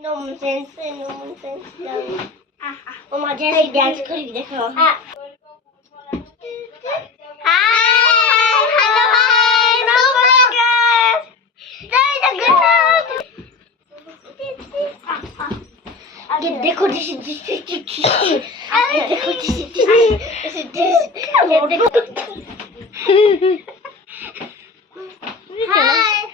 nonsense, nonsense. Oh my God, dance kari dekho. Hi, hello, hi, Ramagas. Jai Jagannath. ये देखो this देखो Hi.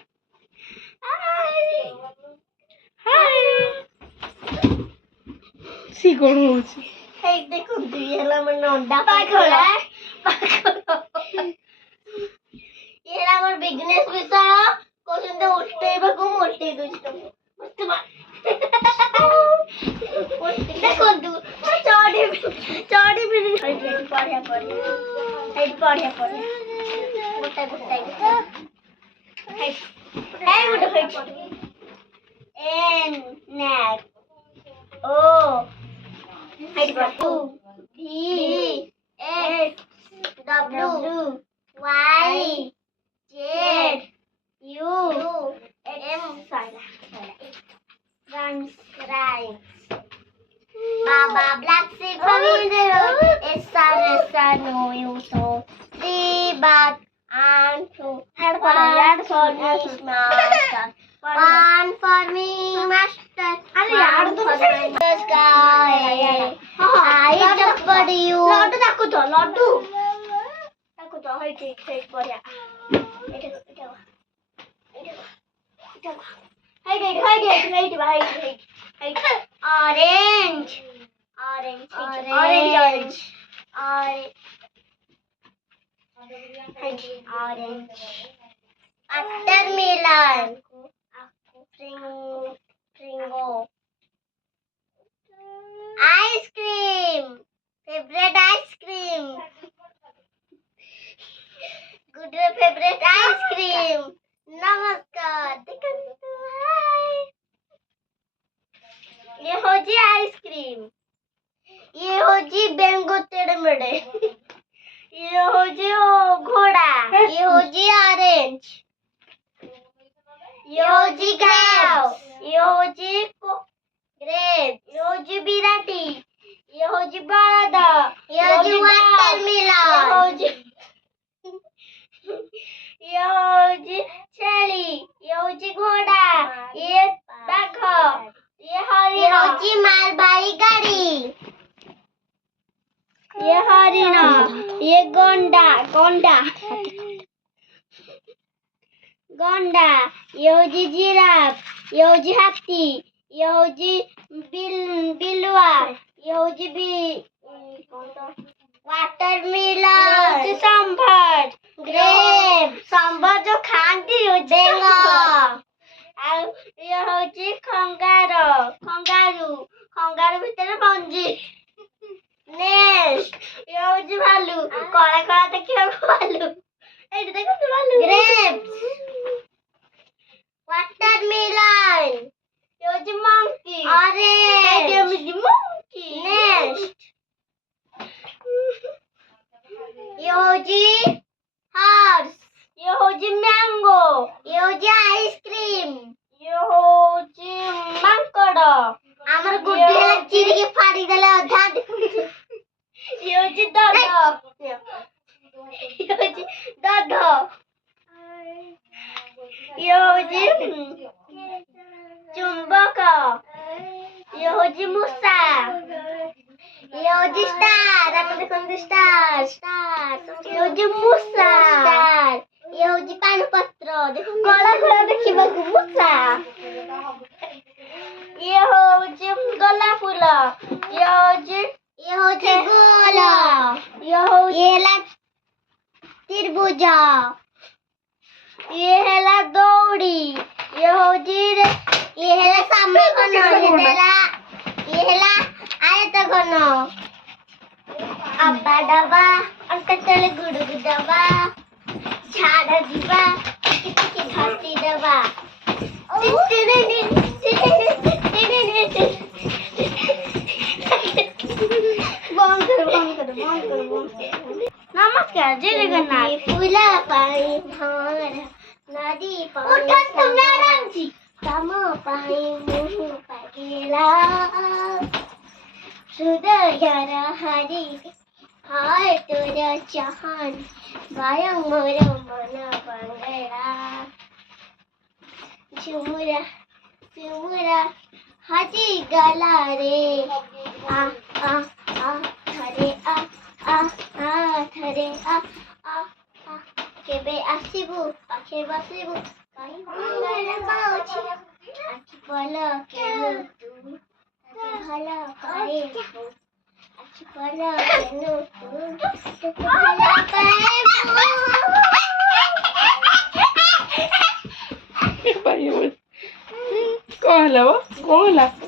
C কোন হচ্ছে এই দেখুন তুই এলা আমার নন্ডা পাগলা এরা আমার বিজনেস বিষয় কোসুন তো উঠতেই বা ঘুম উঠতেই দুষ্ট বুঝতে পার দেখো দু চড়ে বিড়ি পড়ে গোটাই এই গোটা N neck O height bar 2 D X W Y Z U M Guns right Baba black sheep Esa no you so but and two and for master one for me master one for the sky I for you lotto takuto height পড়া height orange watermelon Pringo ice cream favorite ice cream good favorite ice cream namaskar hi ये हो जी ice cream ये हो जी बेंगो टेढ़े मेढ़े ये हो जी घोड़ा ये हो जी ऑरेंज ये हो जी ग्रेप्स ये हो जी ग्रेप्स ये हो जी बिराटी ये हो जी बारादा ये हो जी वाटरमेलन ये हो जी छेली ये हो जी घोड़ा ये बाघ ये हरिण ये हो जी मालगाड़ी गाड़ी ये हरिण ये गोंडा ये हो जी जिराफ ये हो जी हाथी ये हो जी बिलुआ ये हो जी वाटरमेलन सांभर ग्रेप सांभर जो खाती हो बेंगा ये हो जी खंगारू भीतर पंजी नेक्स्ट ये हो जी भालू कला देखिए भालू एटी देखो तो भालू ग्रेप्स वाटरमेलन ये हो जी मंकी ऑरेंज ये हो जी मंकी नेक्स्ट ये हो जी हॉर्स ये हो जी मैंगो ये हो जी आइसक्रीम ये हो जी मांकड़ আমার গুড্ডি হেলা চিড়িকে ফাড়ি দিলে অধা ये हो जी दादा ये हो जी दादा ये हो जी चुंबक ये हो जी मूसा ये हो जी स्टार अपन देखो स्टार ये हो जी मूसा स्टार ये हो जी पानपत्र देखो कला देखिबा मूसा ये हो जी गोला फूल ये हो जी गोला ये ला त्रिभुज ये हेला दौड़ी ये हो जी ये हेला सामने घन ये हेला आयत घन अब्बा डबा अंक चले गुडुगु डबा झाड़ा जीवा किसी घासी डबा नमस्कार जय जगन्नाथ फूला पानी भार नदी पानी मैडम जी तम पानी मुँह पानी मला हृदयाला हरी हाय तुझ्या चहान बायंगर मन बंगडा झुमुरा झुमुरा हाजी गला रे आ आ आ थरे आ थरे आ केबे आसिबु आखे बसिबु काई मंगल बाउची आखि पलके तू भला करे आखि पलके तू भला करे Bayo. Kung alam mo? Kung alam.